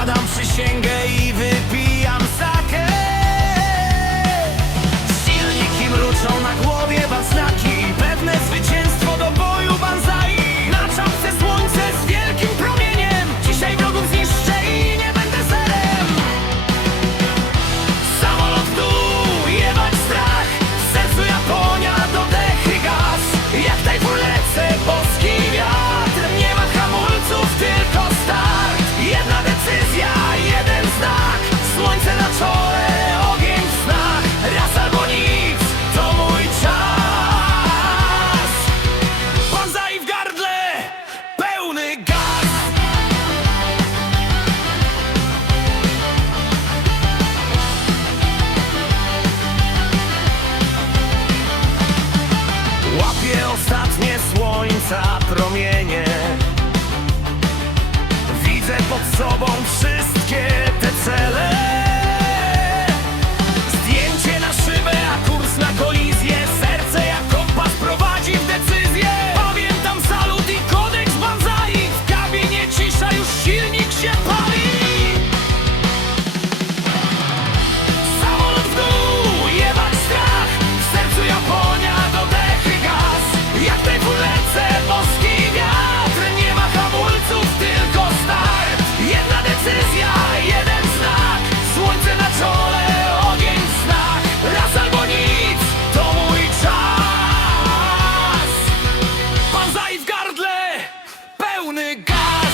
Składam przysięgę i wypiję ostatnie słońca promienie. Widzę pod sobą przy Fire!